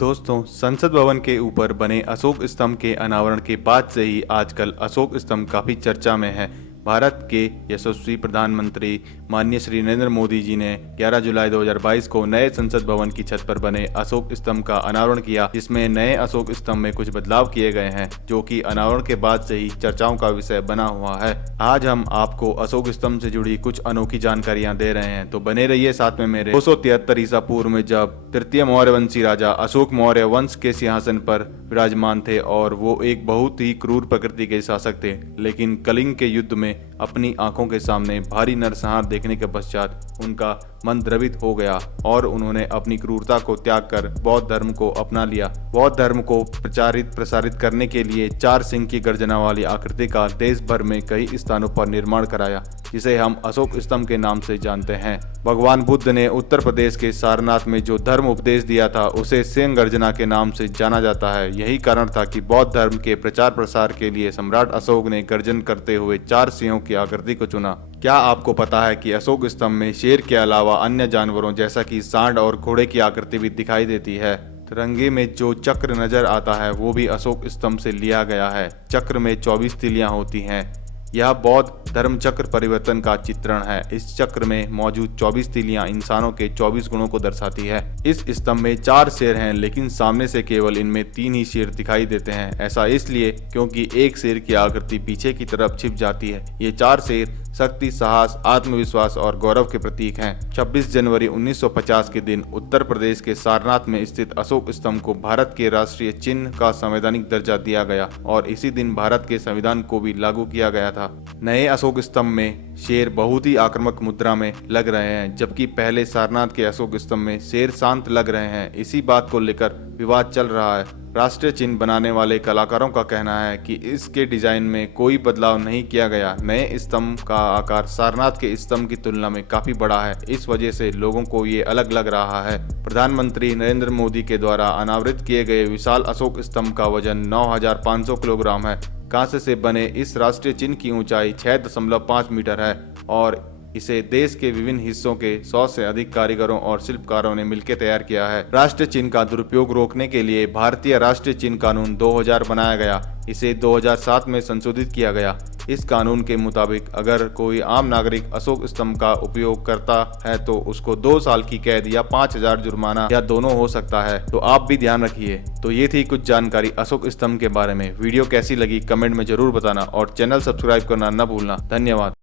दोस्तों, संसद भवन के ऊपर बने अशोक स्तंभ के अनावरण के बाद से ही आजकल अशोक स्तंभ काफी चर्चा में है। भारत के यशस्वी प्रधानमंत्री माननीय श्री नरेंद्र मोदी जी ने 11 जुलाई 2022 को नए संसद भवन की छत पर बने अशोक स्तंभ का अनावरण किया, जिसमें नए अशोक स्तंभ में कुछ बदलाव किए गए हैं, जो कि अनावरण के बाद से ही चर्चाओं का विषय बना हुआ है। आज हम आपको अशोक स्तंभ से जुड़ी कुछ अनोखी जानकारियां दे रहे हैं, तो बने रहिए साथ में मेरे। 273 ईसा पूर्व में जब तृतीय मौर्यवंशी राजा अशोक मौर्य वंश के सिंहासन पर विराजमान थे और वो एक बहुत ही क्रूर प्रकृति के शासक थे, लेकिन कलिंग के युद्ध में अपनी आंखों के सामने भारी नरसंहार देखने के पश्चात उनका मन द्रवित हो गया और उन्होंने अपनी क्रूरता को त्याग कर बौद्ध धर्म को अपना लिया। बौद्ध धर्म को प्रसारित करने के लिए 4 सिंह की गर्जना वाली आकृति का देश भर में कई स्थानों पर निर्माण कराया, जिसे हम अशोक स्तंभ के नाम से जानते हैं। भगवान बुद्ध ने उत्तर प्रदेश के सारनाथ में जो धर्म उपदेश दिया था, उसे सिंह गर्जना के नाम से जाना जाता है। यही कारण था कि बौद्ध धर्म के प्रचार प्रसार के लिए सम्राट अशोक ने गर्जन करते हुए 4 सिंहों की आकृति को चुना। क्या आपको पता है कि अशोक स्तंभ में शेर के अलावा अन्य जानवरों जैसा कि सांड और घोड़े की आकृति भी दिखाई देती है? तिरंगे में जो चक्र नजर आता है वो भी अशोक स्तंभ से लिया गया है। चक्र में 24 तीलियां होती हैं। यह बौद्ध धर्म चक्र परिवर्तन का चित्रण है। इस चक्र में मौजूद 24 तीलियां इंसानों के 24 गुणों को दर्शाती है। इस स्तंभ में 4 शेर हैं, लेकिन सामने से केवल इनमें 3 ही शेर दिखाई देते हैं। ऐसा इसलिए क्योंकि एक शेर की आकृति पीछे की तरफ छिप जाती है। ये 4 शेर शक्ति, साहस, आत्मविश्वास और गौरव के प्रतीक हैं। 26 जनवरी 1950 के दिन उत्तर प्रदेश के सारनाथ में स्थित अशोक स्तंभ को भारत के राष्ट्रीय चिन्ह का संवैधानिक दर्जा दिया गया और इसी दिन भारत के संविधान को भी लागू किया गया था। नए अशोक स्तंभ में शेर बहुत ही आक्रामक मुद्रा में लग रहे हैं, जबकि पहले सारनाथ के अशोक स्तंभ में शेर शांत लग रहे हैं। इसी बात को लेकर विवाद चल रहा है। राष्ट्रीय चिन्ह बनाने वाले कलाकारों का कहना है कि इसके डिजाइन में कोई बदलाव नहीं किया गया। नए स्तंभ का आकार सारनाथ के स्तंभ की तुलना में काफी बड़ा है, इस वजह से लोगों को ये अलग लग रहा है। प्रधानमंत्री नरेंद्र मोदी के द्वारा अनावृत किए गए विशाल अशोक स्तंभ का वजन 9500 किलोग्राम है। कांसे से बने इस राष्ट्रीय चिन्ह की ऊंचाई 6.5 मीटर है और इसे देश के विभिन्न हिस्सों के 100 से अधिक कारीगरों और शिल्पकारों ने मिलकर तैयार किया है। राष्ट्रीय चिन्ह का दुरुपयोग रोकने के लिए भारतीय राष्ट्रीय चिन्ह कानून 2000 बनाया गया। इसे 2007 में संशोधित किया गया। इस कानून के मुताबिक अगर कोई आम नागरिक अशोक स्तंभ का उपयोग करता है तो उसको 2 साल की कैद या 5000 जुर्माना या दोनों हो सकता है। तो आप भी ध्यान रखिए। तो ये थी कुछ जानकारी अशोक स्तंभ के बारे में। वीडियो कैसी लगी कमेंट में जरूर बताना और चैनल सब्सक्राइब करना न भूलना। धन्यवाद।